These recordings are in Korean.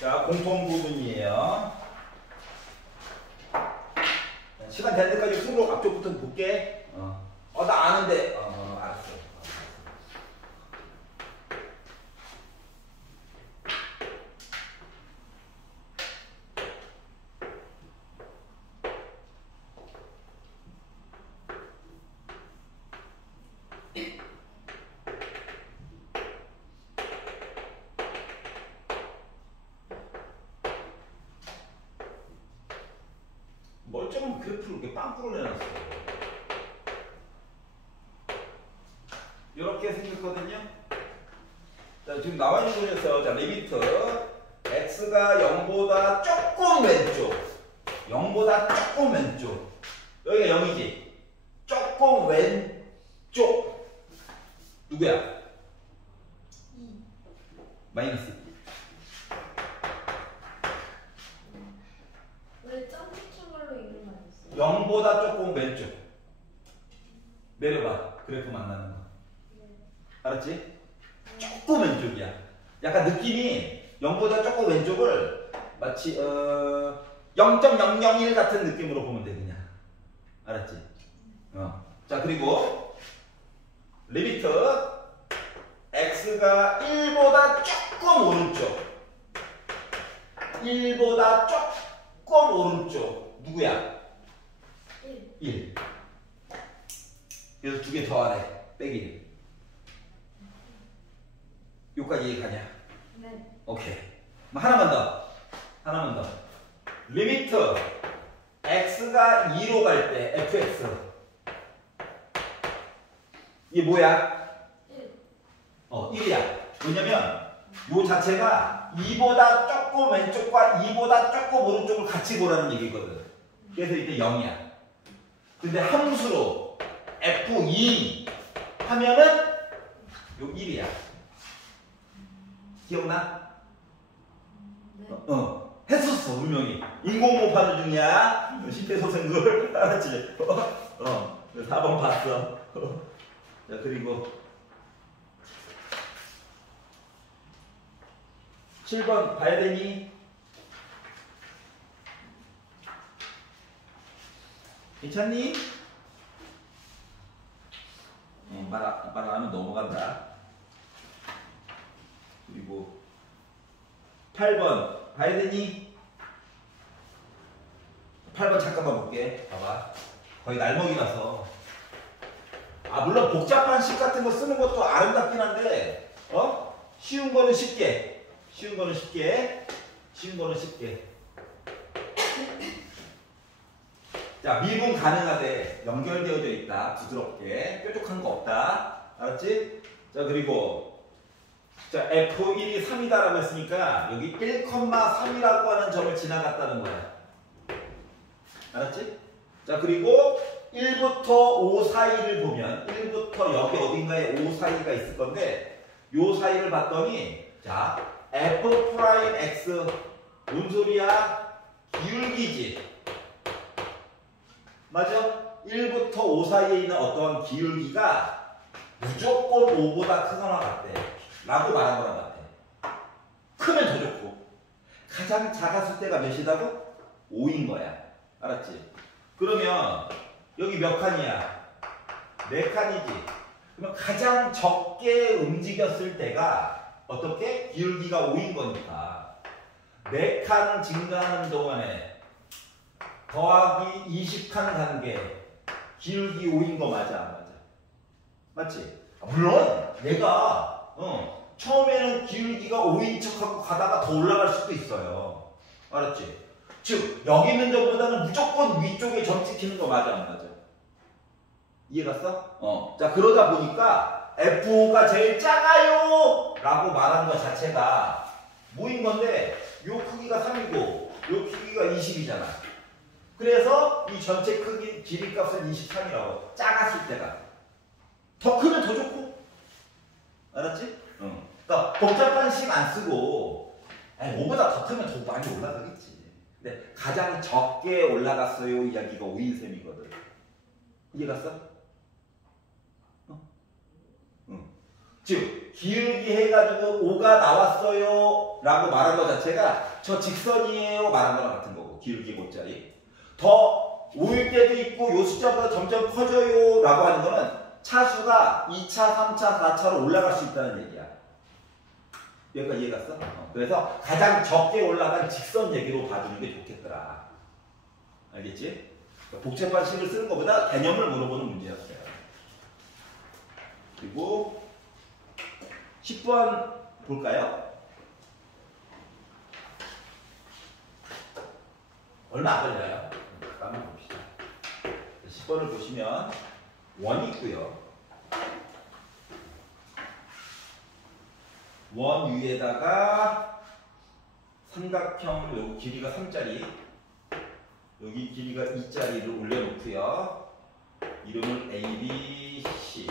자, 공통 부분이에요. 시간 될 때까지 수로 앞쪽부터 볼게. 나 아는데. 알았어. 멀쩡한 그래프를 이렇게 빵꾸를 내놨어. 이렇게 생겼거든요. 자, 지금 나와 있는 거에서 자, 리미트 x가 0보다 조금 왼쪽, 0보다 조금 왼쪽. 여기가 0이지. 조금 왼쪽. 누구야? 2. 마이너스 2. 원래 점프킨 걸로 읽는 거 아니었어요? 0보다 조금 왼쪽. 내려봐. 그래프 만나는 거. 네. 알았지? 조금 왼쪽이야. 약간 느낌이 0보다 조금 왼쪽을 마치 0.001 같은 느낌으로 보면 돼 그냥. 알았지? 자, 그리고 리미트 x가 1보다 조금 오른쪽, 1보다 조금 오른쪽. 누구야? 1. 1. 그래서 두 개 더하래. 빼기 1. 여기까지 이해가냐? 네. 오케이. 하나만 더. 하나만 더. 리미트 x가 2로 갈 때 fx. 이게 뭐야? 1. 1이야. 왜냐면 요 자체가 2보다 조금 왼쪽과 2보다 조금 오른쪽을 같이 보라는 얘기거든. 그래서 이때 0이야. 근데 함수로 f2 하면은 요 1이야. 기억나? 네. 했었어 분명히. 인공모파는 중이야. 심폐소생술. 알았지? 4번 봤어. 자, 그리고 7번 봐야 되니? 괜찮니? 말 안 하면 넘어간다. 그리고 8번 봐야 되니? 8번 잠깐만 볼게. 봐봐. 거의 날먹이라서. 물론 복잡한 식 같은 거 쓰는 것도 아름답긴 한데, 쉬운 거는 쉽게. 쉬운 거는 쉽게. 쉬운 거는 쉽게. 자, 미분 가능하되 연결되어져 있다. 부드럽게. 뾰족한 거 없다. 알았지? 자, 그리고 자, f1이 3이다라고 했으니까 여기 1,3이라고 하는 점을 지나갔다는 거야. 알았지? 자, 그리고 1부터 5 사이를 보면 1부터 여기 어딘가에 5 사이가 있을 건데 요 사이를 봤더니 자, f'x 뭔 소리야? 기울기지. 맞아? 1부터 5 사이에 있는 어떠한 기울기가 무조건 5보다 크거나 같대. 라고 말한 거랑 같아. 크면 더 좋고. 가장 작았을 때가 몇이다고? 5인 거야. 알았지? 그러면 여기 몇 칸이야? 4칸이지. 그러면 가장 적게 움직였을 때가 어떻게? 기울기가 5인 거니까 4칸 증가하는 동안에 더하기 20칸 가는 게 기울기 5인 거 맞아? 안 맞아? 맞지? 물론 얘가 처음에는 기울기가 5인 척하고 가다가 더 올라갈 수도 있어요. 알았지? 즉 여기 있는 점보다는 무조건 위쪽에 점 찍히는 거 맞아? 안 맞아? 이해갔어? 자, 그러다 보니까 F가 제일 작아요 라고 말한 것 자체가 뭐인 건데 요 크기가 3이고 요 크기가 20이잖아. 그래서 이 전체 크기 길이값은 23이라고. 작았을 때가. 더 크면 더 좋고. 알았지? 그러니까 복잡한 식 안 쓰고 5보다 더 크면 더 많이 올라가겠지. 근데 가장 적게 올라갔어요 이야기가 5인 셈이거든. 이해갔어? 즉 기울기 해가지고 5가 나왔어요 라고 말한 것 자체가 저 직선이에요 말한 거랑 같은 거고 기울기 5짜리 더 5일 때도 있고 요 숫자보다 점점 커져요 라고 하는 거는 차수가 2차, 3차, 4차로 올라갈 수 있다는 얘기야. 여기까지 이해 갔어? 그래서 가장 적게 올라간 직선 얘기로 봐주는 게 좋겠더라. 알겠지? 복잡한 식을 쓰는 것보다 개념을 물어보는 문제였어요. 그리고 10번 볼까요? 얼마 안 걸려요. 한번 봅시다. 10번을 보시면 원이 있고요. 원 위에다가 삼각형 여기 길이가 3짜리 여기 길이가 2짜리를 올려놓고요. 이름을 A, B, C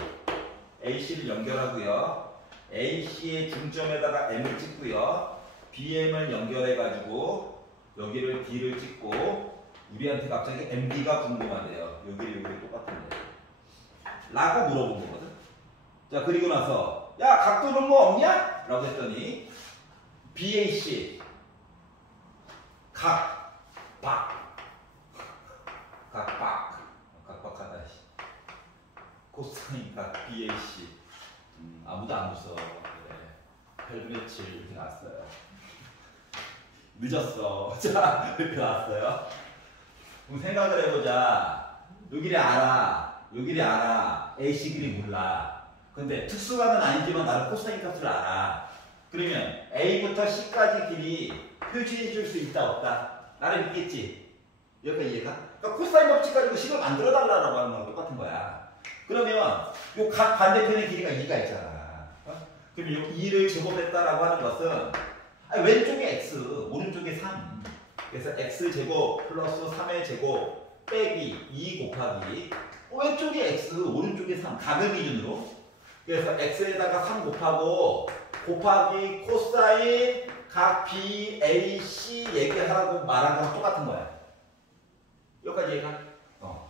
AC를 연결하고요. AC의 중점에다가 M을 찍고요. BM을 연결해가지고 여기를 D를 찍고 우리한테 갑자기 MD가 궁금하대요. 여기 똑같은데 라고 물어본 거거든. 자 그리고 나서 야 각도는 뭐 없냐? 라고 했더니 BAC 각박하다 코사인 각 BAC 아무도 안 웃어. 그래 8분의 7 이렇게 나왔어요. 늦었어. 자 이렇게 나왔어요. 그럼 생각을 해보자. 요 길이 알아. 요 길이 알아. AC 길이 몰라. 근데 특수관은 아니지만 나는 코사인 값을 알아. 그러면 A부터 C까지 길이 표시해 줄 수 있다 없다? 나를 믿겠지? 여기까지 이해가? 그러니까 코사인 법칙 가지고 식을 만들어 달라고 하는 거랑 똑같은 거야. 그러면 요 각 반대편의 길이가 2가 있잖아. 그럼 요 2를 제곱했다라고 하는 것은 왼쪽에 x, 오른쪽에 3. 그래서 x제곱 플러스 3의 제곱 빼기 2 곱하기 왼쪽에 x, 오른쪽에 3. 각을 기준으로. 그래서 x에다가 3 곱하고 곱하기 코사인 각 BAC 얘기하라고 말한 거랑 똑같은 거야. 여기까지 얘가.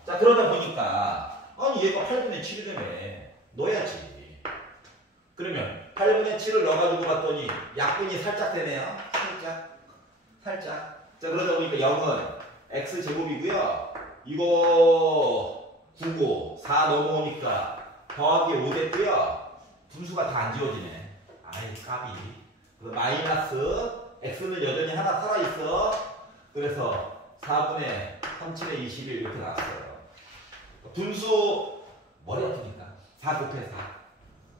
자 그러다 보니까 아니 얘가 8분의 7이라며 넣어야지. 그러면 8분의 7을 넣어가지고 봤더니 약분이 살짝 되네요. 살짝. 자 그러다 보니까 0은 x제곱이고요. 이거 9고 4 넘어오니까 더하기 5 됐고요. 분수가 다 안 지워지네. 아이 까비. 마이너스 x는 여전히 하나 살아있어. 그래서 4분의 37의 21 이렇게 나왔어요. 분수 머리 아프니까 4 곱해 4.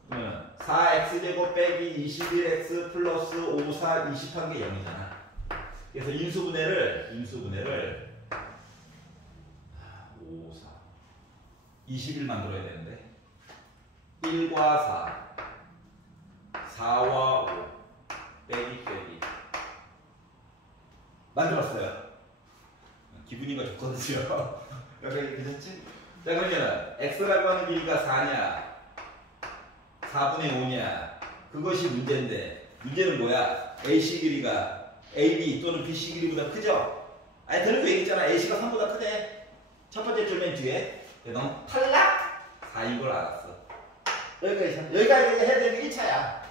그러면 4x제곱 빼기 21x 플러스 5, 4, 20한 게 0이잖아. 그래서 인수분해를 5, 4, 21 만들어야 되는데 1과 4, 4와 5 빼기 만들었어요. 기분이가 좋거든요. 여기 괜찮지? 자 그러면 x라고 하는 길이가 4냐 4분의 5냐 그것이 문제인데 문제는 뭐야? AC 길이가 AB 또는 BC 길이보다 크죠? 아니 그런 얘기했잖아. AC가 3보다 크대. 첫 번째 줄맨 뒤에 넌 탈락? 4인 걸 알았어. 여기가 해야 되는 게 1차야.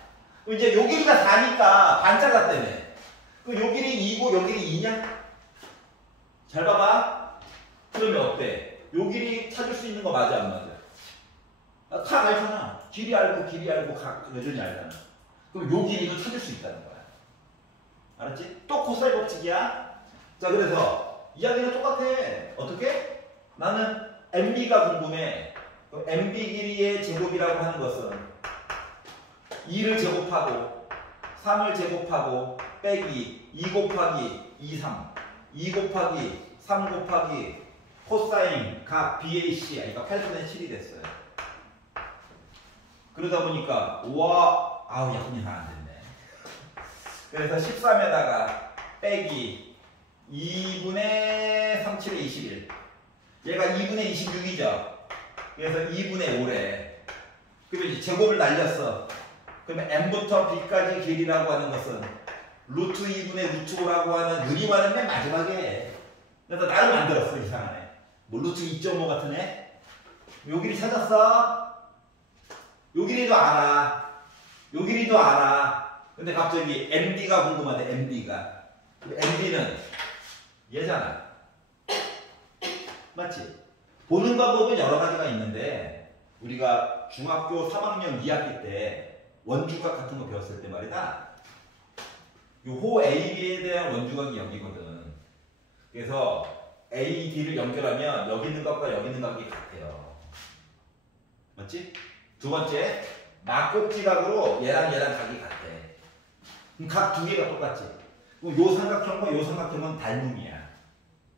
그럼 이제 요 길이가 4니까 반 잘랐다며. 그럼 요 길이 2고 요 길이 2냐? 잘 봐봐. 그러면 어때? 요 길이 찾을 수 있는 거 맞아 안 맞아? 다 알잖아. 길이 알고 각 여전히 알잖아. 그럼 요 길이도 찾을 수 있다는 거야. 알았지? 또 코사인 법칙이야. 자 그래서 이야기는 똑같아. 어떻게? 나는 MB가 궁금해. 그럼 MB 길이의 제곱이라고 하는 것은 2를 제곱하고 3을 제곱하고 빼기 2 곱하기 2, 3 2 곱하기 3 곱하기 코사인 각 BAC 그러니까 8분의 7이 됐어요. 그러다 보니까 우와 아우 약분이 다 안 됐네. 그래서 13에다가 빼기 2분의 37의 21 얘가 2분의 26이죠. 그래서 2분의 5래. 그러면 이제 제곱을 날렸어. 그러면 m부터 b까지 길이라고 하는 것은 루트 2분의 루트 5라고 하는 유리화는 맨 마지막에 그래서 나를 만들었어. 이상하네. 뭐 루트 2.5 같은 애? 요 길이 찾았어? 요 길이도 알아. 요 길이도 알아. 근데 갑자기 MD가 궁금한데 MD가. MD는 얘잖아. 맞지? 보는 방법은 여러 가지가 있는데 우리가 중학교 3학년 2학기 때 원주각 같은 거 배웠을 때 말이다. 요 호 AB에 대한 원주각이 여기거든. 그래서 AD를 연결하면 여기 있는 각과 여기 있는 각이 같아요. 맞지? 두 번째, 막꼭지각으로 얘랑 각이 같아. 그럼 각 두 개가 똑같지? 그럼 요 삼각형과 요 삼각형은 닮음이야.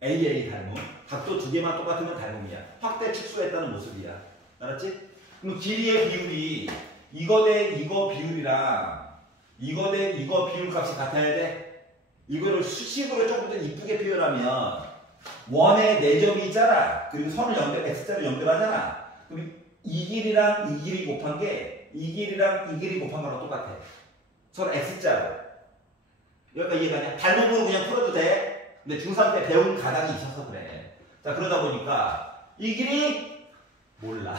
AA 닮음. 각도 두 개만 똑같으면 닮음이야. 확대 축소했다는 모습이야. 알았지? 그럼 길이의 비율이 이거 대 이거 비율이랑 이거 대 이거 비율 값이 같아야 돼? 이거를 수식으로 조금 더 이쁘게 표현하면 원의 4점이 있잖아. 그리고 선을 X자로 연결하잖아. 그럼 이 길이랑 이 길이 곱한 게 이 길이랑 이 길이 곱한 거랑 똑같아. 서로 X자로. 여기까지 이해가냐? 닮음으로 그냥 풀어도 돼. 근데 중3 때 배운 가닥이 있어서 그래. 자, 그러다 보니까 이 길이 몰라.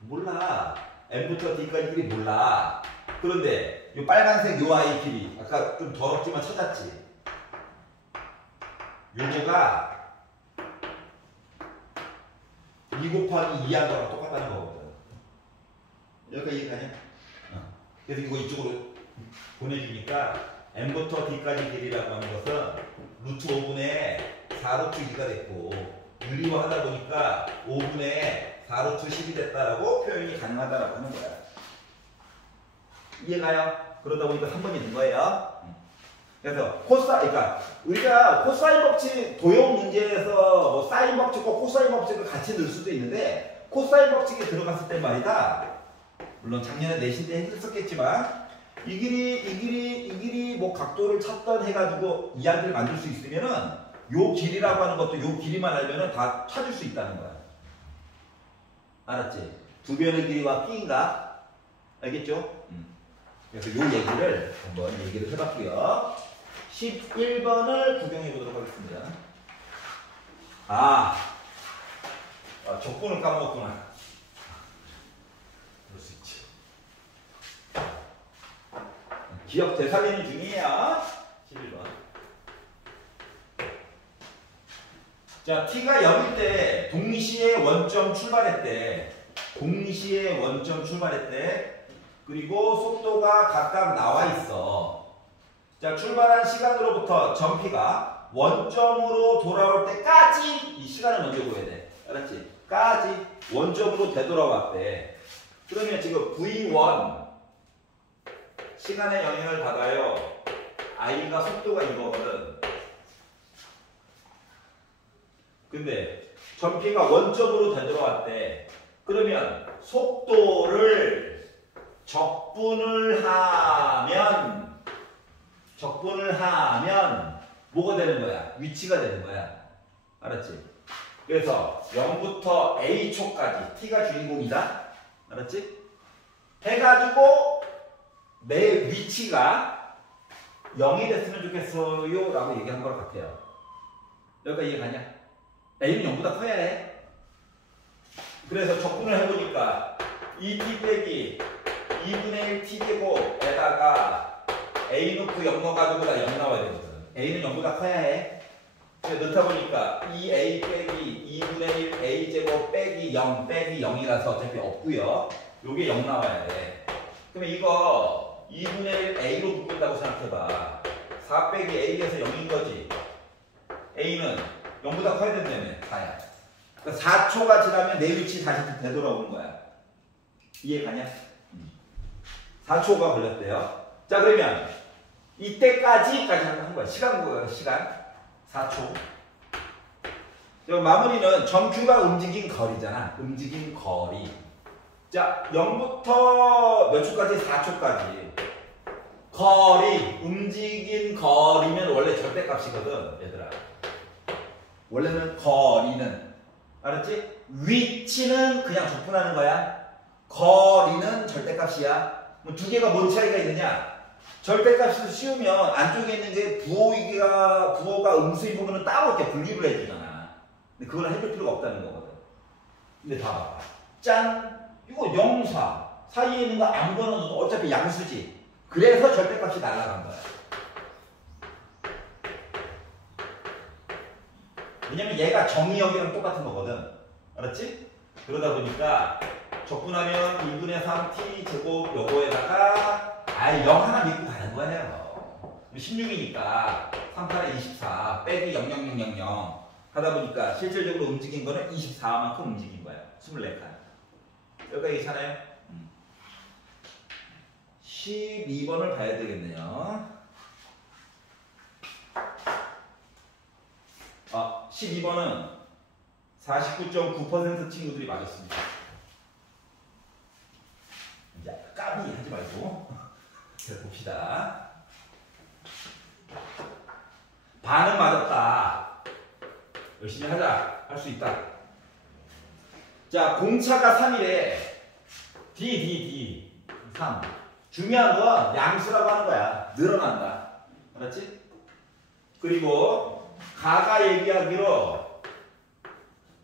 몰라. M부터 D까지 길이 몰라. 그런데 이 빨간색 요 아이 길이 아까 좀 더럽지만 찾았지. 요거가 2 곱하기 2한 거랑 똑같다는 거거든. 여기까지 이해가냐? 그래서 이거 이쪽으로 보내주니까 M부터 D까지 길이라고 하는 것은 루트 5분의 4루트 2가 됐고 유리화하다 보니까 5분의 4루트 10이 됐다라고 표현이 가능하다라고 하는 거야. 이해가요? 그러다 보니까 3번이 된 거예요. 그래서 그러니까 우리가 코사인 법칙 도형 문제에서 뭐 사인 법칙과 코사인 법칙을 같이 넣을 수도 있는데 코사인 법칙에 들어갔을 때 말이다. 물론 작년에 내신 때 했었겠지만 이 길이 뭐 각도를 찾던 해가지고 이야기를 만들 수 있으면은 요 길이라고 하는 것도 요 길이만 알면은 다 찾을 수 있다는 거야. 알았지? 두 변의 길이와 B인가? 알겠죠? 그래서 요 얘기를 한번 얘기를 해봤고요. 11번을 구경해 보도록 하겠습니다. 적분을 까먹었구나. 그럴 수 있지. 기억 되살리는 중이에요. 11번. 자, t가 0일 때 동시에 원점 출발했대. 그리고 속도가 각각 나와 있어. 자, 출발한 시간으로부터 점피가 원점으로 돌아올 때까지 이 시간을 먼저 보여야 돼. 알았지? 까지 원점으로 되돌아왔대. 그러면 지금 V1 시간의 영향을 받아요. i가 속도가 이거거든. 근데 점피가 원점으로 되돌아왔대. 그러면 속도를 적분을 하면 뭐가 되는 거야? 위치가 되는 거야. 알았지? 그래서 0부터 A초까지 t가 주인공이다. 알았지? 해가지고 내 위치가 0이 됐으면 좋겠어요 라고 얘기한 것 같아요. 여기까지 이해가냐? A는 0보다 커야 해. 그래서 적분을 해보니까 2t 빼기 2분의 1 t제곱에다가 a 놓고 0 넣어가지고 다 0 나와야 되거든. a는 0보다 커야 해. 그래서 넣다 보니까 2a 빼기 2분의 1 a제곱 빼기 0 빼기 0이라서 어차피 없고요. 요게 0 나와야 돼. 그러면 이거 2분의 1 a로 묶는다고 생각해봐. 4 빼기 a에서 0인 거지. a는 0보다 커야 된다며. 4야. 그러니까 4초가 지나면 내 위치 다시 되돌아오는 거야. 이해가냐? 4초가 걸렸대요. 자, 그러면 이때까지 한 거야. 시간 4초. 마무리는 점Q가 움직인 거리잖아. 움직인 거리. 자, 0부터 몇 초까지? 4초까지. 거리, 움직인 거리면 원래 절대값이거든, 얘들아. 원래는 거리는. 알았지? 위치는 그냥 적분하는 거야. 거리는 절대값이야. 두 개가 뭔 차이가 있느냐? 절대값을 씌우면 안쪽에 있는 게 부호가 음수인 부분은 따로 이렇게 분리를 해주잖아. 근데 그걸 해줄 필요가 없다는 거거든. 근데 봐봐. 짠! 이거 0, 4. 사이에 있는 거 아무거나 넣어도 어차피 양수지. 그래서 절대값이 날아간 거야. 왜냐면 얘가 정의역이랑 똑같은 거거든. 알았지? 그러다 보니까 적분하면 2분의 3t 제곱 요거에다가 0 하나 믿고 가는 거예요. 16이니까 3, 8에 24 빼기 00000 하다 보니까 실질적으로 움직인 거는 24만큼 움직인 거야. 24칸. 여기까지 괜찮아요? 12번을 봐야 되겠네요. 12번은 49.9% 친구들이 맞았습니다. 이제 까비 하지 말고 자, 봅시다. 반은 맞았다. 열심히 하자. 할 수 있다. 자, 공차가 3이래. D 3. 중요한 건 양수라고 하는 거야. 늘어난다. 알았지? 그리고 가가 얘기하기로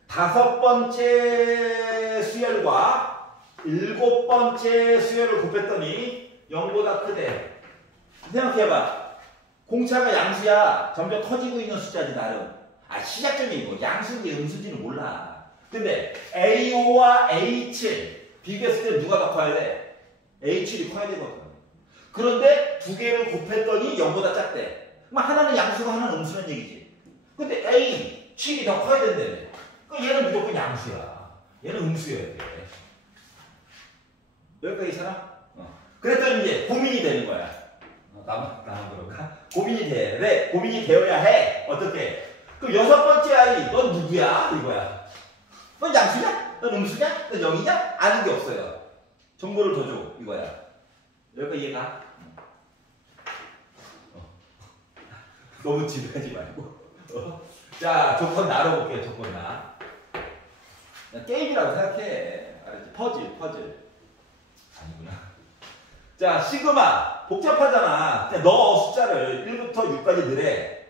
5번째 수열과 7번째 수열을 곱했더니 0보다 크대. 생각해봐. 공차가 양수야. 점점 커지고 있는 숫자지 나름. 시작점이고 양수인지 음수인지는 몰라. 근데 A5와 A7 비교했을 때 누가 더 커야 돼? A7이 커야 되거든. 그런데 두 개를 곱했더니 0보다 작대. 그럼 하나는 양수고 하나는 음수는 얘기지. 근데 A7이 더 커야 된다며. 그럼 얘는 무조건 양수야. 얘는 음수여야 돼. 여기까지 괜찮아? 그랬더니 이제 고민이 되는 거야. 나만 그런가? 고민이 돼. 왜? 고민이 되어야 해. 어떻게? 그럼 6번째 아이, 넌 누구야? 이거야. 넌 양수냐? 넌 음수냐? 넌 0이냐? 아는 게 없어요. 정보를 더 줘. 이거야. 여기까지 이해가? 너무 지루하지 말고. 자, 조건 나눠볼게요. 조건 나. 게임이라고 생각해. 알았지? 퍼즐. 아니구나. 자, 시그마. 복잡하잖아. 넣어, 숫자를. 1부터 6까지 넣으래.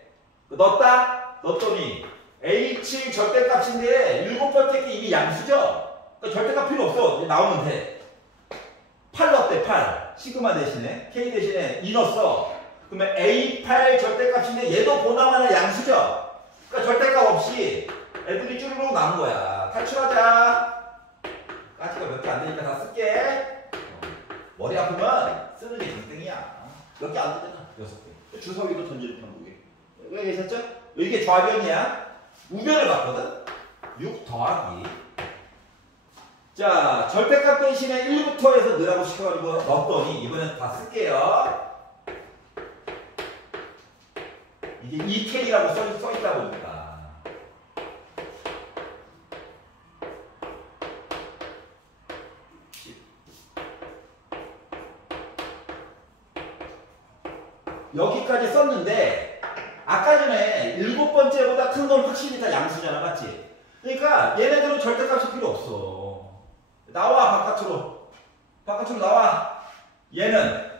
넣었다? 넣었더니 A7 절대값인데 7번째 게 이미 양수죠? 그러니까 절대값 필요 없어. 이제 나오면 돼. 8 넣었대, 8. 시그마 대신에. K 대신에 2 넣었어. 그러면 A8 절대값인데 얘도 보나마나 양수죠? 그러니까 절대값 없이 애들이 쭈르륵 나온 거야. 탈출하자. 까지가 몇 개 안 되니까 다 쓸게. 머리 아프면 쓰는 게 땡땡이야. 몇 개 안 되잖아. 6개. 주석이도 전지를 편보게. 왜 계셨죠? 이게 좌변이야. 우변을 봤거든? 6 더하기. 자, 절대값 대신에 1부터 해서 넣으라고 시켜가지고 넣었더니 이번엔 다 쓸게요. 이게 2K라고 써있다 보니까. 여기까지 썼는데 아까 전에 7번째보다 큰 건 확실히 다 양수잖아. 맞지? 그러니까 얘네들은 절대값이 필요 없어. 나와 바깥으로. 바깥으로 나와. 얘는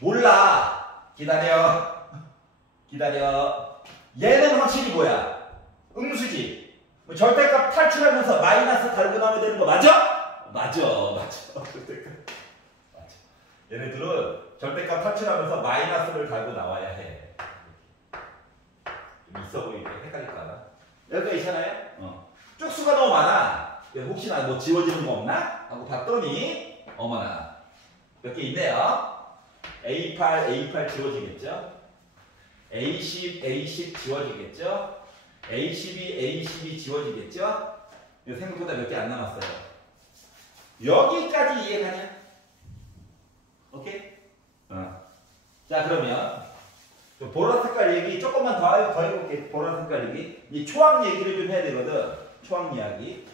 몰라. 기다려. 얘는 확실히 뭐야? 음수지. 절대값 탈출하면서 마이너스 달고 나오면 되는 거 맞아? 맞아. 절대값. 맞아. 얘네들은 절대값 탈출하면서 마이너스를 달고 나와야 해. 좀 있어 보이게 헷갈릴까봐. 여기까지 있잖아요? 쪽수가 너무 많아. 혹시나 뭐 지워지는 거 없나? 하고 봤더니 어머나 몇 개 있네요. A8 지워지겠죠? A10 지워지겠죠? A12 지워지겠죠? 생각보다 몇 개 안 남았어요. 여기까지 이해가냐? 오케이? 자, 그러면 보라 색깔 얘기 조금만 더 해볼게. 보라 색깔 얘기. 이 초항 얘기를 좀 해야 되거든. 초항 이야기.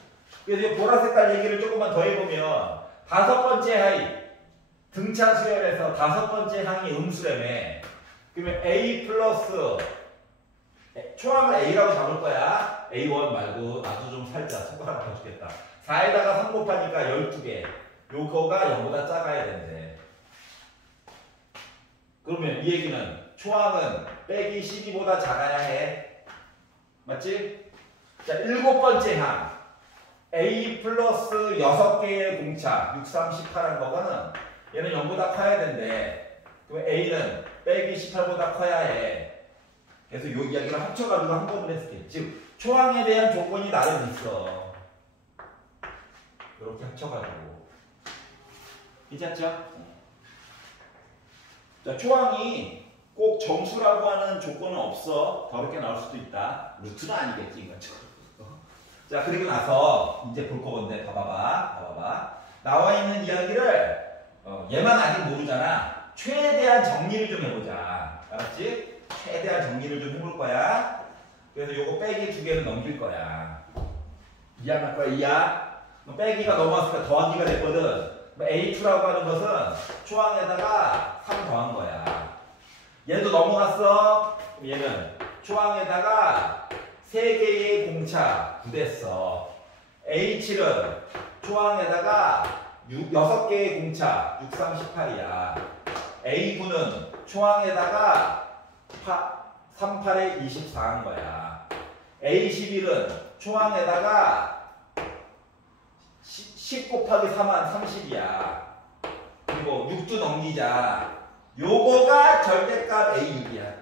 그래서 이 보라 색깔 얘기를 조금만 더 해보면 5번째 하이 등차 수열에서 5번째 항이 음수라며. 그러면 A 플러스 초항을 A라고 잡을 거야. A1 말고 나도 좀 살자. 손가락 아파죽겠다. 4에다가 3 곱하니까 12개. 요거가 0보다 작아야 된대. 그러면 이 얘기는 초항은 빼기 12보다 작아야 해. 맞지? 자, 7번째 항 A 플러스 6개의 공차 6, 3, 18한 거는 얘는 0보다 커야 된대. 그럼 A는 빼기 18보다 커야 해. 그래서 요 이야기를 합쳐가지고 한 번을 했을게. 즉 초항에 대한 조건이 나름 있어. 이렇게 합쳐가지고. 괜찮죠? 자, 초항이 꼭 정수라고 하는 조건은 없어. 더럽게 나올 수도 있다. 루트는 아니겠지, 이건. 자, 그리고 나서 이제 볼 거건데, 봐봐봐. 나와 있는 이야기를 얘만 아직 모르잖아. 최대한 정리를 좀 해보자. 알았지? 최대한 정리를 좀 해볼 거야. 그래서 요거 빼기 2개는 넘길 거야. 이해할 거야, 이해야? 빼기가 넘어왔으니까 더하기가 됐거든. A2라고 하는 것은 초항에다가 3 더한 거야. 얘도 넘어갔어. 얘는 초항에다가 3개의 공차 9 됐어. A7은 초항에다가 6개의 공차 6, 3, 18이야. A9는 초항에다가 3, 8에 24한 거야. A11은 초항에다가 10 곱하기 3은 30이야. 그리고 6도 넘기자. 요거가 절대값 A6이야.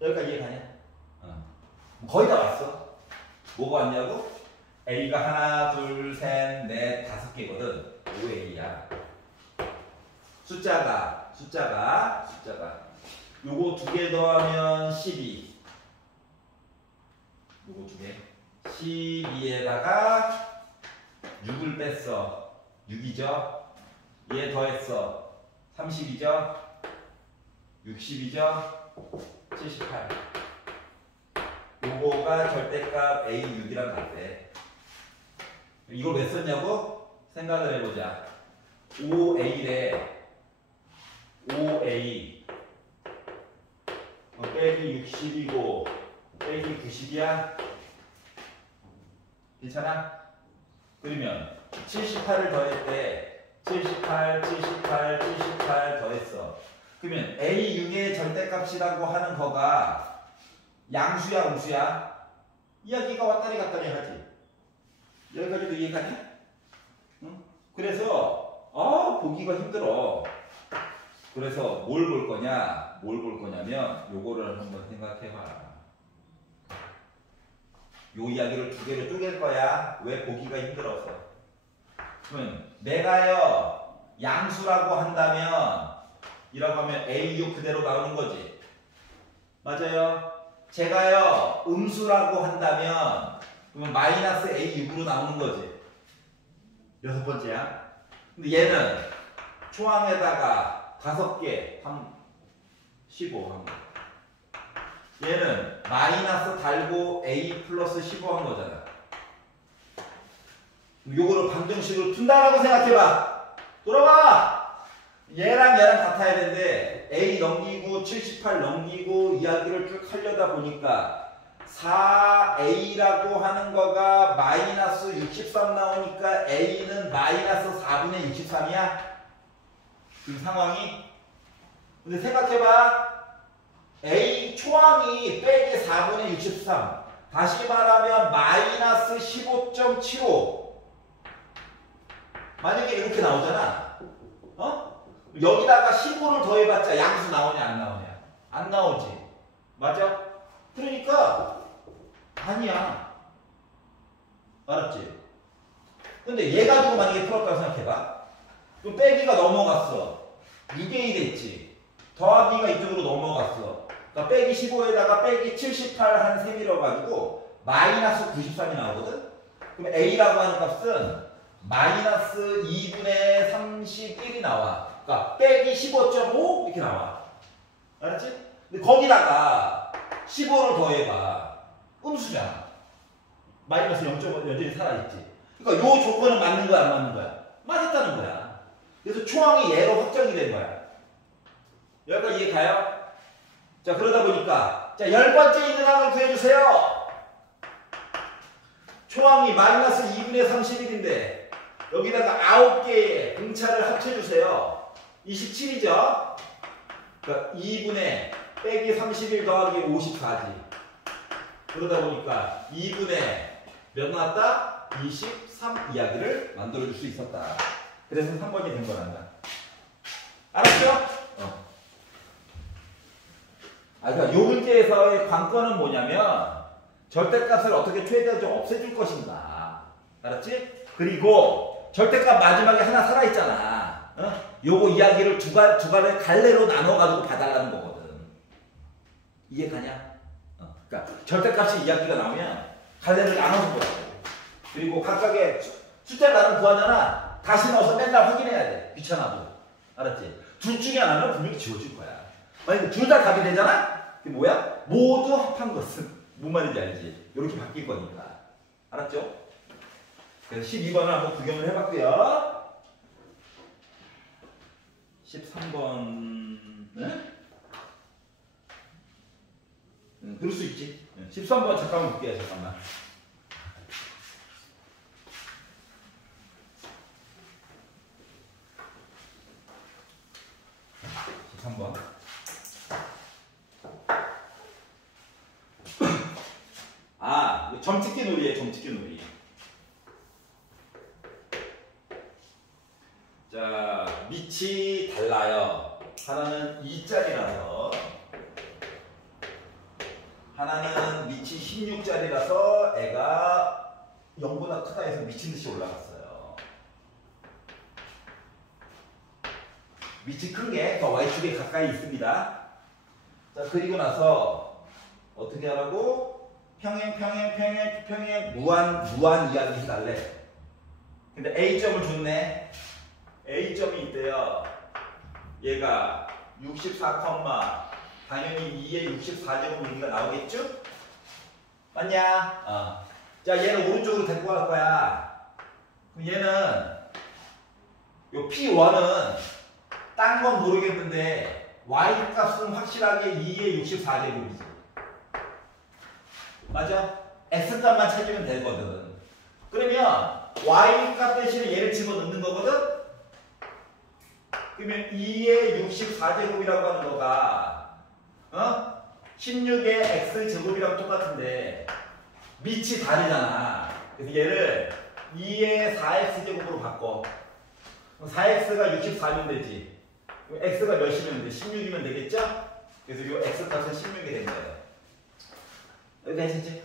여기까지 이해가냐? 거의 다 왔어. 뭐가 왔냐고? A가 하나, 둘, 셋, 넷, 5개거든. 5A야. 숫자가 요거 2개 더하면 12. 요거 2개. 12에다가 6을 뺐어. 6이죠? 얘 더했어. 30이죠? 60이죠? 78. 요거가 절대값 A6이랑 같대. 이걸 왜 썼냐고? 생각을 해보자. 5A래. 5A 빼기 60이고 빼기 90이야? 괜찮아? 그러면 78을 더했대. 78 더했어. 그러면 A6의 절대값이라고 하는 거가 양수야, 음수야? 이야기가 왔다리 갔다리 하지. 여기까지도 이해가냐? 응? 그래서 보기가 힘들어. 그래서 뭘 볼 거냐면 요거를 한번 생각해봐. 요 이야기를 2개로 쪼갤 거야. 왜 보기가 힘들어서. 그러면 내가요 양수라고 한다면 이라고 하면 A6 그대로 나오는 거지. 맞아요. 제가요 음수라고 한다면 그러면 마이너스 A6으로 나오는 거지. 6번째야. 근데 얘는 초항에다가 5개 15 한 거. 얘는 마이너스 달고 A 플러스 15 한 거잖아. 요거를 방정식으로 푼다라고 생각해봐. 돌아봐. 얘랑 같아야 되는데 A 넘기고 78 넘기고 이야기를 쭉 하려다 보니까 4A라고 하는 거가 마이너스 63 나오니까 A는 마이너스 4분의 63이야. 그 상황이. 근데 생각해봐. A 초항이 빼기 4분의 63. 다시 말하면 마이너스 15.75. 만약에 이렇게 나오잖아. 여기다가 15를 더해봤자 양수 나오냐 안 나오냐? 안 나오지. 맞아? 그러니까 아니야. 알았지? 근데 얘 가지고 만약에 풀었다고 생각해봐. 그럼 빼기가 넘어갔어. 6A 됐지. 더하기가 이쪽으로 넘어갔어. 그러니까 빼기 15에다가 빼기 78 한 셈 밀어가지고 마이너스 93이 나오거든? 그럼 A라고 하는 값은 마이너스 2분의 31이 나와. 그러니까 빼기 15.5 이렇게 나와. 알았지? 근데 거기다가 15를 더해봐. 음수잖아. 마이너스 0.5 여전히 살아있지. 그러니까 요 조건은 맞는 거야 안 맞는 거야? 맞았다는 거야. 그래서 초항이 얘로 확정이 된 거야. 여기까지 이해 가요? 자, 그러다 보니까 자 10번째 있는 항을 구해주세요. 초항이 마이너스 2분의 31인데 여기다가 9개의 공차를 합쳐주세요. 27이죠? 그러니까 2분의 빼기 31 더하기 54지. 그러다 보니까 2분의 몇 나왔다? 23 이야기를 만들어줄 수 있었다. 그래서 3번이 된 거란다. 알았죠? 그러니까 요 문제에서의 관건은 뭐냐면 절대값을 어떻게 최대한적으로 없애줄 것인가. 알았지? 그리고 절대값 마지막에 하나 살아있잖아. 요거 이야기를 두 갈래 갈래로 나눠가지고 봐달라는 거거든. 이해 가냐? 그러니까 절대값이 이야기가 나오면 갈래를 나눠서 보라고. 그리고 각각의 숫자를 나눠 구하잖아. 다시 넣어서 맨날 확인해야 돼. 귀찮아도. 알았지? 둘 중에 하나는 분명히 지워줄 거야. 만약에 둘 다 답이 되잖아? 그게 뭐야? 모두 합한 것은 뭔 말인지 알지? 이렇게 바뀔 거니까. 알았죠? 그래서 12번을 한번 구경을 해봤고요. 13번 네? 그럴 수 있지. 13번 잠깐만 볼게요. 잠깐만. 13번. 점찍기 놀이에요. 점찍기 놀이. 자, 밑이 달라요. 하나는 2짜리라서 하나는 밑이 16짜리라서 애가 0보다 크다 해서 미친듯이 올라갔어요. 밑이 큰 게 더 Y축에 가까이 있습니다. 자, 그리고 나서 어떻게 하라고? 평행, 무한 이야기 해달래. 근데 A점을 줬네. A점이 있대요. 얘가 64, 당연히 2의 64제곱이니까 나오겠죠? 맞냐? 자, 얘는 오른쪽으로 데리고 갈 거야. 그럼 얘는 요 P1은 딴 건 모르겠는데 Y 값은 확실하게 2의 64제곱이지. 맞아? X 값만 찾으면 되거든. 그러면 Y 값 대신에 얘를 집어넣는 거거든? 그러면 2의 64제곱이라고 하는 거가 16의 X제곱이랑 똑같은데 밑이 다르잖아. 그래서 얘를 2의 4X제곱으로 바꿔. 4X가 64면 되지. X가 몇이면 돼? 16이면 되겠죠? 그래서 이 X값은 16이 된 거예요. 괜찮지?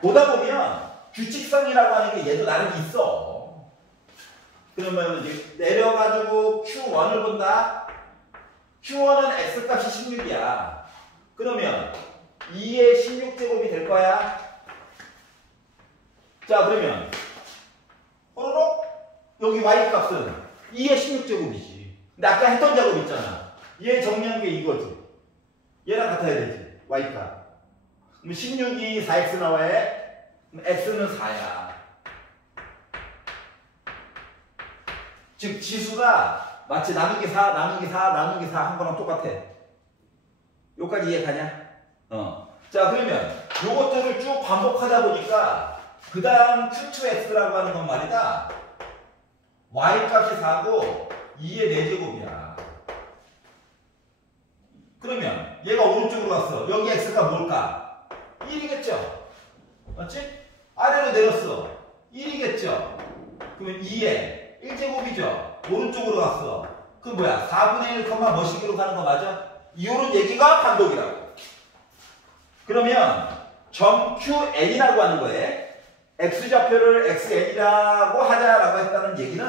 보다 보면 규칙성이라고 하는 게 얘도 나름 있어. 그러면 이제 내려가지고 Q1을 본다. Q1은 X값이 16이야. 그러면 2의 16제곱이 될 거야. 자, 그러면 호로록 여기 Y값은 2의 16제곱이지. 근데 아까 했던 작업 있잖아. 얘 정리한 게 이거지. 얘랑 같아야 되지. Y값. 그럼 16이 4x 나와야 해? 그럼 x는 4야. 즉 지수가 마치 나누기 4, 나누기 4, 나누기 4 한 거랑 똑같아. 여기까지 이해 가냐? 자, 그러면 요것들을 쭉 반복하다 보니까 그 다음 Q2x라고 하는 건 말이다. y값이 4고 2의 4제곱이야. 그러면 얘가 오른쪽으로 갔어. 여기 x가 뭘까? 1이겠죠? 맞지? 아래로 내렸어. 1이겠죠? 그러면 2에 1제곱이죠? 오른쪽으로 갔어. 그 뭐야? 4분의 1, 뭐시기로 가는 거 맞아? 이런 얘기가 반복이라고. 그러면 점 QN이라고 하는 거에 X좌표를 XN이라고 하자라고 했다는 얘기는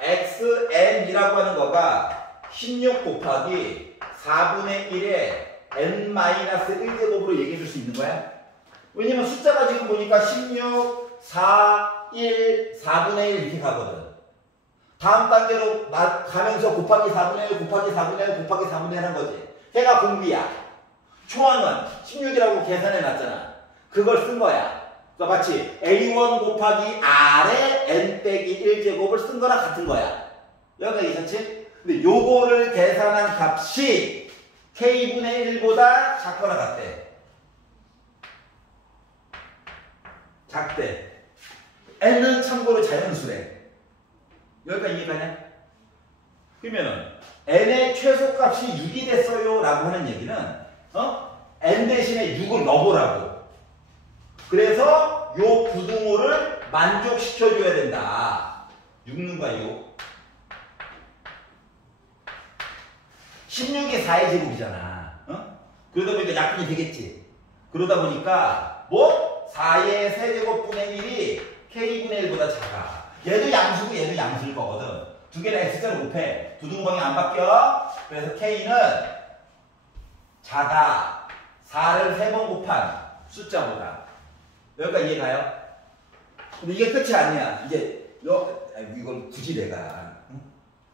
XN이라고 하는 거가 16 곱하기 4분의 1에 n-1제곱으로 얘기해 줄 수 있는 거야. 왜냐면 숫자가 지금 보니까 16, 4, 1, 4분의 1 이렇게 가거든. 다음 단계로 가면서 곱하기 4분의 1, 곱하기 4분의 1, 곱하기 4분의 1 한 거지. 걔가 공비야. 초항은 16이라고 계산해 놨잖아. 그걸 쓴 거야. 그러니까 마치 A1 곱하기 R의 n 빼기 1제곱을 쓴 거랑 같은 거야. 여기까지 괜찮지? 근데 요거를 계산한 값이 K분의 1보다 작거나 같대. 작대. N은 참고로 자연수래. 여기까지 이해가냐? 그러면은 N의 최소값이 6이 됐어요 라고 하는 얘기는 N 대신에 6을 넣어보라고. 그래서 요 부등호를 만족시켜줘야 된다. 6는가 6. 16이 4의 제곱이잖아. 어? 그러다 보니까 약분이 되겠지. 그러다 보니까 뭐? 4의 세제곱분의 1이 k분의 1보다 작아. 얘도 양수고 얘도 양수일 거거든. 두 개는 x자로 곱해. 부등호방이 안 바뀌어. 그래서 k는 작아. 4를 3번 곱한 숫자보다. 여기까지 이해가요? 근데 이게 끝이 아니야. 이제 이걸 굳이 내가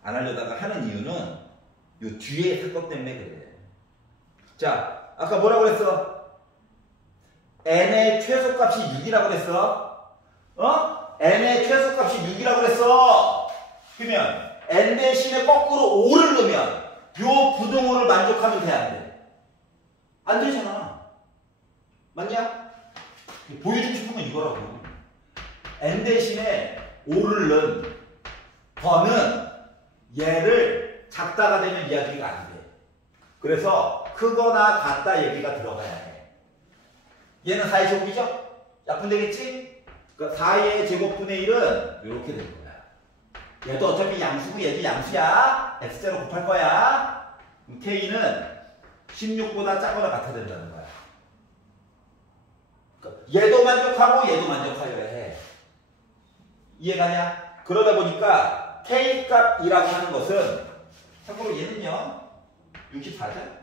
안 하려다가 하는 이유는 요 뒤에 사건 때문에 그래. 자, 아까 뭐라고 그랬어? n의 최소값이 6이라고 그랬어. 어? n의 최소값이 6이라고 그랬어. 그러면 n 대신에 거꾸로 5를 넣으면 요 부등호를 만족하면 돼, 안 돼? 안 되잖아. 맞냐? 보여주고 싶은 건 이거라고. n 대신에 5를 넣은 거는 얘를 작다가 되면 이야기가 안 돼. 그래서 크거나 같다 얘기가 들어가야 해. 얘는 4의 제곱이죠? 약분되겠지? 그러니까 4의 제곱분의 1은 이렇게 될 거야. 얘도 어차피 양수고 얘도 양수야. x자로 곱할 거야. 그럼 k는 16보다 작거나 같아야 된다는 거야. 그러니까 얘도 만족하고 얘도 만족하여야 해. 이해가냐? 그러다 보니까 k값이라고 하는 것은 참고로 얘는요 64죠?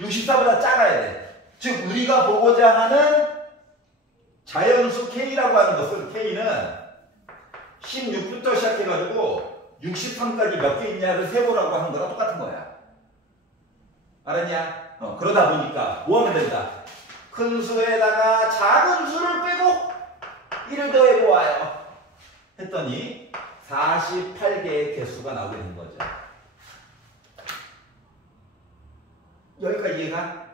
64보다 작아야 돼. 즉 우리가 보고자 하는 자연수 k라고 하는 것은 k는 16부터 시작해가지고 63까지 몇 개 있냐를 세보라고 하는 거랑 똑같은 거야. 알았냐? 그러다 보니까 뭐 하면 된다? 큰 수에다가 작은 수를 빼고 1을 더해보아요. 했더니 48개의 개수가 나오게 된 거죠. 여기까지 이해가?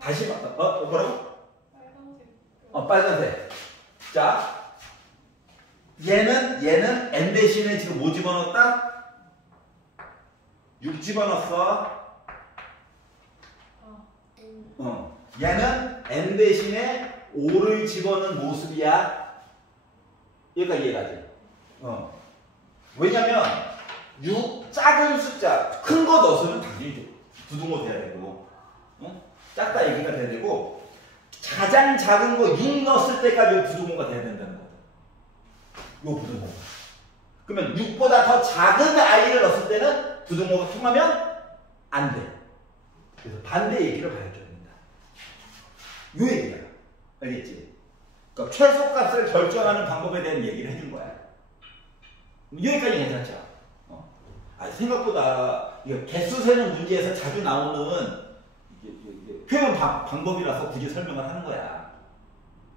다시 뭐라고? 빨간색. 빨간색. 자, 얘는 n 대신에 지금 뭐 집어넣었다? 6 집어넣었어. 얘는 n 대신에 5를 집어넣은 모습이야. 여기까지 이해가지? 왜냐면 6 작은 숫자 큰 거 넣어서는 당연히 부등호 돼야 되고 작다 얘기가 돼야 되고 가장 작은 거 6 넣었을 때까지 부등호가 돼야 된다는 거다. 요 부등호. 그러면 6보다 더 작은 아이를 넣었을 때는 부등호가 통하면 안 돼. 그래서 반대 얘기를 봐줘야 된다. 요 얘기야. 알겠지? 그러니까 최소값을 결정하는 방법에 대한 얘기를 해준 거야. 여기까지 괜찮죠? 생각보다 개수 세는 문제에서 자주 나오는 표현 방법이라서 굳이 설명을 하는 거야.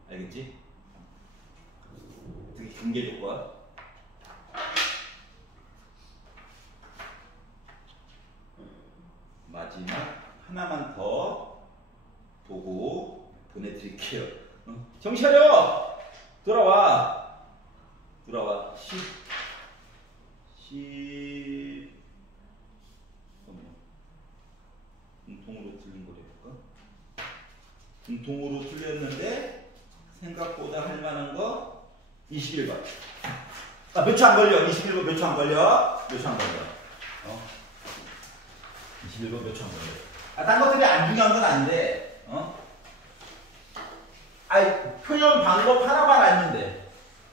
알겠지? 되게 경계 조건. 마지막 하나만 더 보고 보내드릴게요. 정신 차려! 돌아와. 10 공통으로 틀린 거래 볼까? 공통으로 틀렸는데 생각보다 할 만한 거 21번. 몇 초 안 걸려. 21번 몇 초 안 걸려. 21번 몇 초 안 걸려. 딴 것들이 안 중요한 건 아닌데 표현 방법 하나만 알면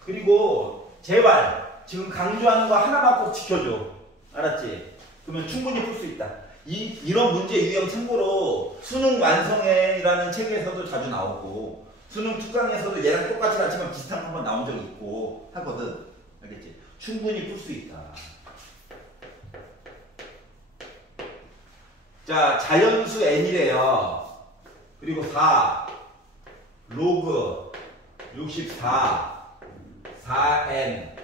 그리고 제발 지금 강조하는 거 하나만 꼭 지켜줘. 알았지? 그러면 충분히 풀 수 있다. 이런 문제 유형 참고로 수능 완성해라는 책에서도 자주 나오고 수능 특강에서도 얘랑 똑같이 같지만 비슷한 거 한번 나온 적이 있고 하거든. 알겠지? 충분히 풀 수 있다. 자, 자연수 n이래요. 그리고 4 로그 64 4n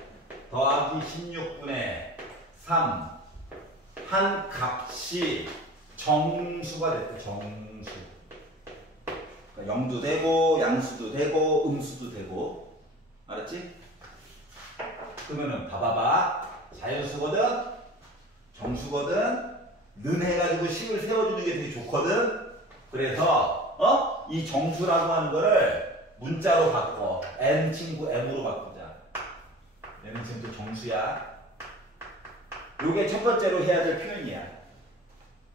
더하기 16분의 3 한 값이 정수가 됐대. 정수. 그러니까 0도 되고 양수도 되고 음수도 되고. 알았지? 그러면은 봐봐봐. 자연수거든 정수거든 는 해가지고 식을 세워주는 게 되게 좋거든. 그래서 이 정수라고 하는 거를 문자로 바꿔. n 친구 m으로 바꾸자. 얘는 지금 또 정수야. 요게 첫 번째로 해야 될 표현이야.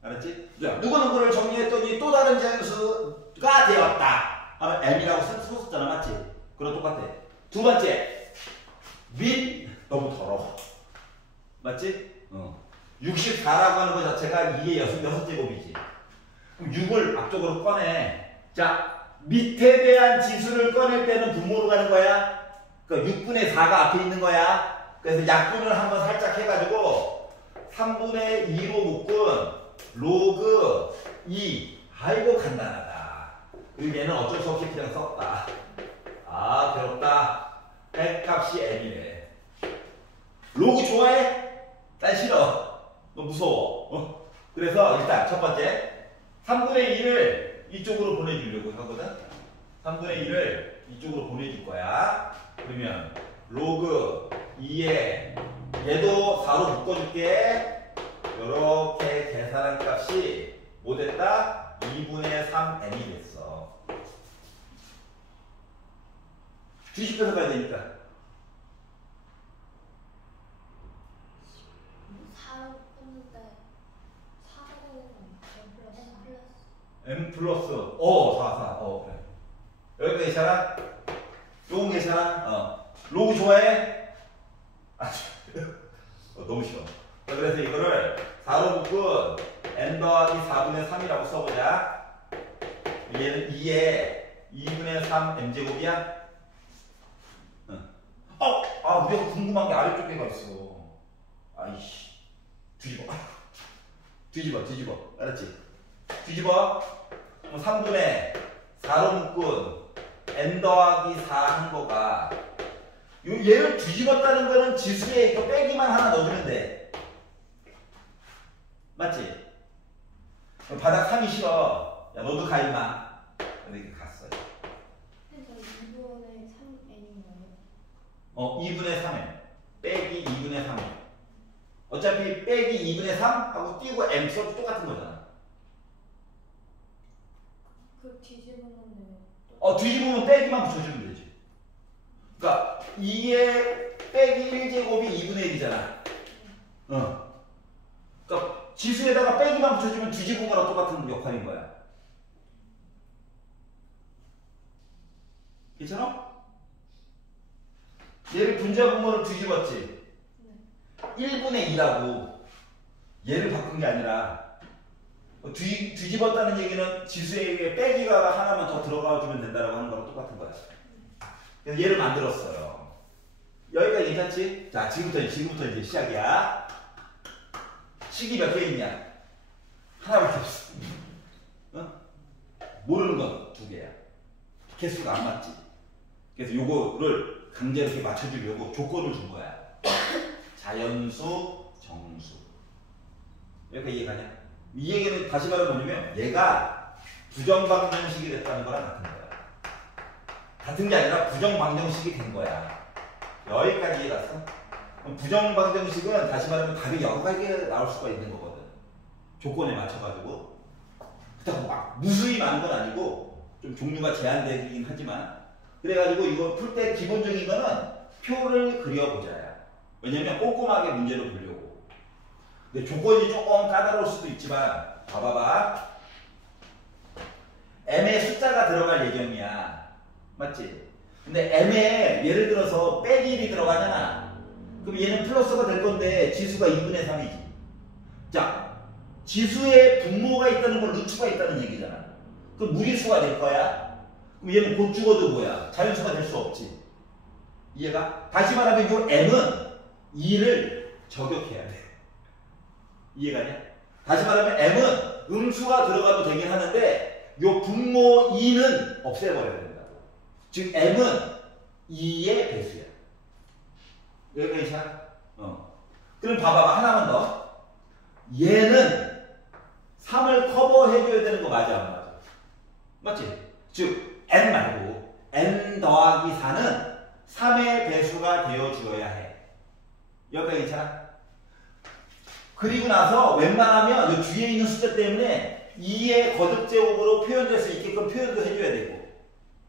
알았지? 자, 누구누구를 정리했더니 또 다른 자연수가 되었다 하면 m이라고 썼잖아. 맞지? 그럼 똑같아. 두 번째, 및 너무 더러워. 맞지? 64라고 하는 것 자체가 2의 6제곱이지. 그럼 6을 앞쪽으로 꺼내. 자, 밑에 대한 지수를 꺼낼 때는 분모로 가는 거야. 그러니까 6분의 4가 앞에 있는 거야. 그래서 약분을 한번 살짝 해가지고 3분의 2로 묶은 로그 2. 아이고 간단하다. 그리고 얘는 어쩔 수 없이 그냥 썼다. 아 괴롭다. 백값이 n이래. 로그 좋아해? 난 싫어. 너 무서워. 그래서 일단 첫 번째 3분의 2를 이쪽으로 보내주려고 하거든. 3분의 1을 이쪽으로 보내줄 거야. 그러면 로그 2에 얘도 4로 묶어줄게. 이렇게 계산한 값이 뭐 됐다? 2분의 3n이 됐어. 뒤집혀서 가야 되니까. 4로 끊는데 4가 되는 건 m 플러스 4, 4. 그래. 여기 괜찮아? 요건 괜찮아? 로그 좋아해? 아, 너무 싫어. 그래서 이거를 4로 묶은 n 더하기 4분의 3이라고 써보자. 얘는 2에 2분의 3 m제곱이야? 우리가 궁금한 게 아래쪽에가 있어. 아이씨. 뒤집어. 알았지? 뒤집어. 3분의 4로 묶은 n 더하기 4 한 거가 얘를 뒤집었다는 거는 지수에 이거 빼기만 하나 넣어주면 돼. 맞지? 바닥 3이 싫어. 야 너도 가 임마. 이렇게 갔어. 그래서 2분의 3n인 거예요? 2분의 3m 빼기 2분의 3. 어차피 빼기 2분의 3 하고 띄고 m 써도 똑같은 거잖아. 그 뒤집으면 뒤집으면 빼기만 붙여주면 되지. 그러니까 2의 빼기 1제곱이 2분의 1이잖아. 그러니까 지수에다가 빼기만 붙여주면 뒤집은 거랑 똑같은 역할인 거야. 괜찮아? 얘를 분자 분모를 뒤집었지. 1분의 2라고 얘를 바꾼 게 아니라 뒤집었다는 얘기는 지수에 빼기가 하나만 더 들어가 주면 된다라고 하는 거랑 똑같은 거야. 그래서 얘를 만들었어요. 여기까지 괜찮지? 자, 지금부터 이제 시작이야. 식이 몇 개 있냐? 하나밖에 없어. 모르는 건 2개야. 개수가 안 맞지. 그래서 요거를 강제로 이렇게 맞춰주려고 조건을 준 거야. 자연수, 정수. 여기까지 이해가냐? 이 얘기는 다시 말하면 뭐냐면 얘가 부정방정식이 됐다는 거랑 같은 거야. 같은 게 아니라 부정방정식이 된 거야. 여기까지 이해갔어? 부정방정식은 다시 말하면 답이 여러 가지가 나올 수가 있는 거거든. 조건에 맞춰가지고. 그렇다고 막 무수히 많은 건 아니고 좀 종류가 제한되긴 하지만 그래가지고 이거 풀 때 기본적인 거는 표를 그려보자야. 왜냐면 꼼꼼하게 문제를 보려고. 근데 조건이 조금 까다로울 수도 있지만 봐봐봐. m에 숫자가 들어갈 예정이야. 맞지? 근데 m에 예를 들어서 빼기 1이 들어가잖아. 그럼 얘는 플러스가 될 건데 지수가 2분의 3이지. 자, 지수에 분모가 있다는 건 루트가 있다는 얘기잖아. 그럼 무리수가 될 거야. 그럼 얘는 곧 죽어도 뭐야? 자연수가 될 수 없지. 이해가? 다시 말하면 이 m은 2를 저격해야 돼. 이해가냐? 다시 말하면 m은 음수가 들어가도 되긴 하는데 요 분모 2는 없애버려야 된다고. 즉 m은 2의 배수야. 여기가 괜찮아? 그럼 봐봐봐. 하나만 더. 얘는 3을 커버해줘야 되는 거 맞아? 안 맞아? 맞지? 즉 n 말고 n 더하기 4는 3의 배수가 되어주어야 해. 여기가 괜찮아? 그리고 나서 웬만하면 이 뒤에 있는 숫자 때문에 2의 거듭제곱으로 표현될 수 있게끔 표현도 해줘야 되고.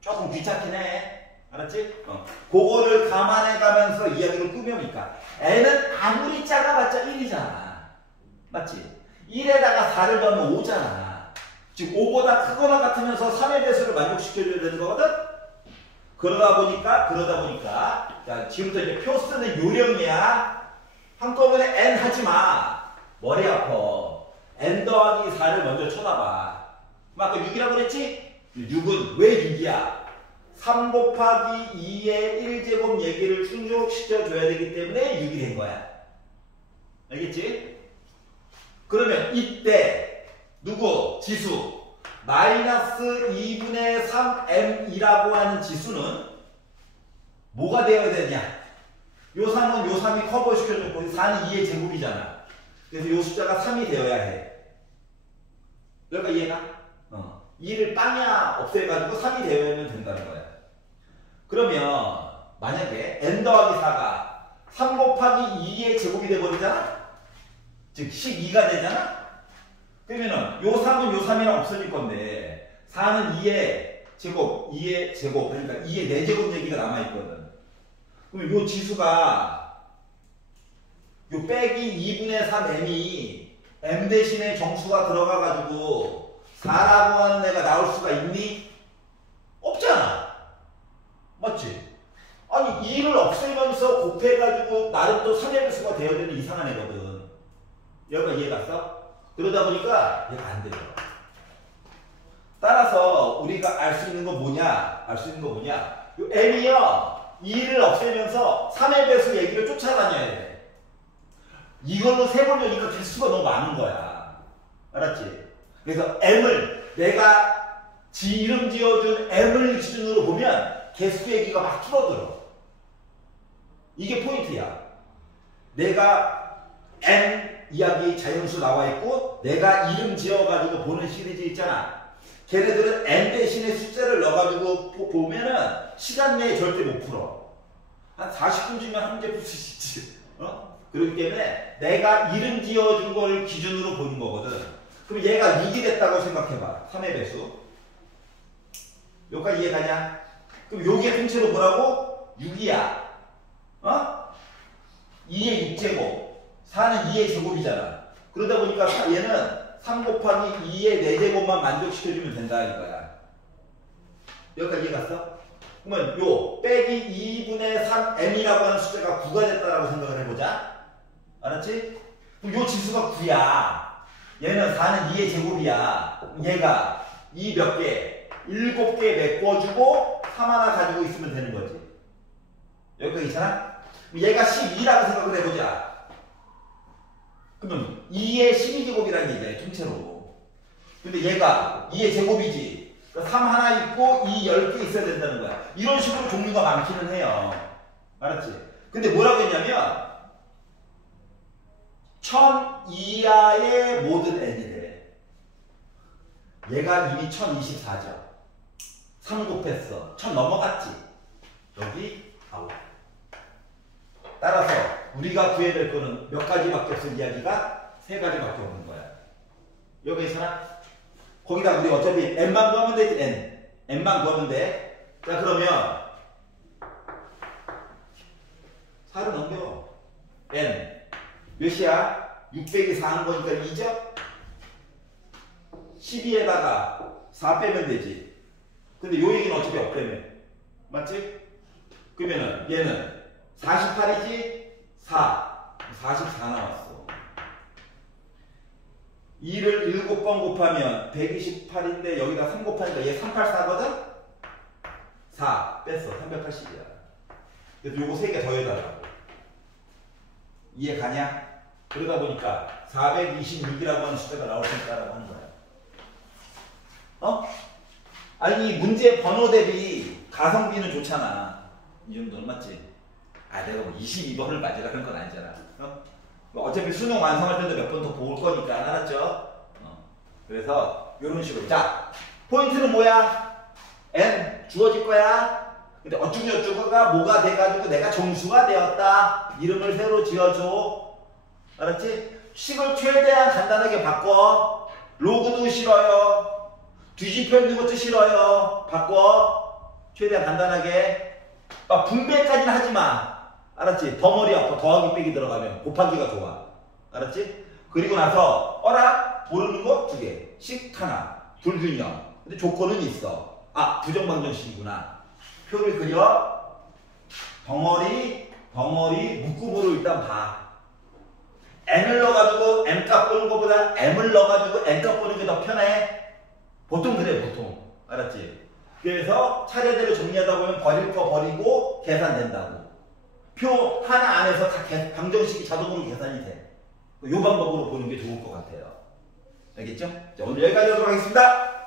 조금 귀찮긴 해. 알았지? 그거를 감안해 가면서 이야기를 꾸며니까 n은 아무리 작아봤자 1이잖아. 맞지? 1에다가 4를 더하면 5잖아. 즉 5보다 크거나 같으면서 3의 배수를 만족시켜줘야 되는 거거든? 그러다 보니까 자, 지금부터 이제 표 쓰는 요령이야. 한꺼번에 n 하지 마. 머리 아파. n 더하기 4를 먼저 쳐다봐. 아까 6이라고 그랬지? 6은 왜 6이야? 3 곱하기 2의 1제곱 얘기를 충족시켜줘야 되기 때문에 6이 된 거야. 알겠지? 그러면 이때 누구? 지수 마이너스 2분의 3m이라고 하는 지수는 뭐가 되어야 되냐? 요 3은 요 3이 커버시켜줬고 4는 2의 제곱이잖아. 그래서 요 숫자가 3이 되어야 해. 그러니까 이해가? 2를 빵야 없애가지고 3이 되어야면 된다는 거야. 그러면 만약에 n 더하기 4가 3 곱하기 2의 제곱이 돼버리잖아? 즉 12가 되잖아? 그러면은 요 3은 요 3이랑 없어질 건데 4는 2의 제곱 그러니까 2의 4제곱 얘기가 남아있거든. 그럼 요 지수가 요 빼기 2분의 3m이 m 대신에 정수가 들어가가지고 4라고 하는 애가 나올 수가 있니? 없잖아. 맞지? 아니 2를 없애면서 곱해가지고 나름 또 3의 배수가 되어야 되는 이상한 애거든. 여기가 이해 갔어? 그러다 보니까 얘가 안 되죠. 따라서 우리가 알 수 있는 건 뭐냐? 요 m이요 2를 없애면서 3의 배수 얘기를 쫓아다녀야 돼. 이걸로 세보려니까 개수가 너무 많은 거야. 알았지? 그래서 m을 내가 지 이름 지어준 m을 기준으로 보면 개수 얘기가 막 줄어들어. 이게 포인트야. 내가 n 이야기 자연수 나와 있고 내가 이름 지어가지고 보는 시리즈 있잖아. 걔네들은 n 대신에 숫자를 넣어가지고 보면은 시간 내에 절대 못 풀어. 한 40분쯤이면 한 문제 풀 수 있지. 그렇기 때문에 내가 이름 지어준 걸 기준으로 보는 거거든. 그럼 얘가 6이 됐다고 생각해봐. 3의 배수. 여기까지 이해가냐? 그럼 요게 통째로 뭐라고? 6이야. 2의 6제곱. 4는 2의 제곱이잖아. 그러다 보니까 얘는 3 곱하기 2의 4제곱만 만족시켜주면 된다 이거야. 여기까지 이해 갔어? 그러면 요 빼기 2분의 3m이라고 하는 숫자가 9가 됐다라고 생각을 해보자. 알았지? 그럼 요 지수가 9야. 얘는 4는 2의 제곱이야. 얘가 2 몇 개? 7개 메꿔주고 3 하나 가지고 있으면 되는 거지. 여기까지 괜찮아? 얘가 12라고 생각을 해보자. 그러면 2의 12제곱이라는 얘기야, 통째로. 근데 얘가 2의 제곱이지. 그러니까 3 하나 있고 2 10개 있어야 된다는 거야. 이런 식으로 종류가 많기는 해요. 알았지? 근데 뭐라고 했냐면 1000 이하의 모든 n이래. 얘가 이미 1024죠. 3 곱했어. 1000 넘어갔지. 여기 아웃. 따라서 우리가 구해야 될 거는 몇 가지밖에 없어. 이야기가 3가지밖에 없는 거야. 여기 있잖아. 거기다 우리 어차피 n만 구하면 되지. n만 구하면 돼. 자 그러면 4를 넘겨. n 몇이야? 600이 4한 거니까 2죠? 12에다가 4 빼면 되지. 근데 요 얘기는 어차피 없다며. 맞지? 그러면은 얘는 48이지? 44 나왔어. 2를 7번 곱하면 128인데 여기다 3 곱하니까 얘 384거든? 4 뺐어. 380이야. 그래서 요거 3개 더해달라고. 이해 가냐? 그러다 보니까 426이라고 하는 숫자가 나올 수 있다라고 하는 거야. 아니 문제 번호 대비 가성비는 좋잖아. 이 정도는 맞지? 내가 뭐 22번을 맞으라는 건 아니잖아. 뭐 어차피 수능 완성할 때도 몇 번 더 볼 거니까. 알았죠? 그래서 이런 식으로. 자, 포인트는 뭐야? n 주어질 거야. 근데 어쩌고저쩌고가 뭐가 돼가지고 내가 정수가 되었다. 이름을 새로 지어줘. 알았지? 식을 최대한 간단하게 바꿔. 로그도 싫어요. 뒤집혀 있는 것도 싫어요. 바꿔. 최대한 간단하게. 막 분배까지는 하지 마. 알았지? 덩어리 아파. 더하기 빼기 들어가면 곱하기가 좋아. 알았지? 그리고 나서 어라? 모르는 거 2개. 식 하나. 불균형. 근데 조건은 있어. 아, 부정방정식이구나. 표를 그려. 덩어리 묶음으로 일단 봐. n을 넣어가지고 m값 보는 것보다 m을 넣어가지고 n값 보는 게 더 편해. 보통 그래, 보통. 알았지? 그래서 차례대로 정리하다 보면 버릴 거 버리고 계산된다고. 표 하나 안에서 다 방정식이 자동으로 계산이 돼. 이 방법으로 보는 게 좋을 것 같아요. 알겠죠? 자, 오늘 여기까지 하도록 하겠습니다.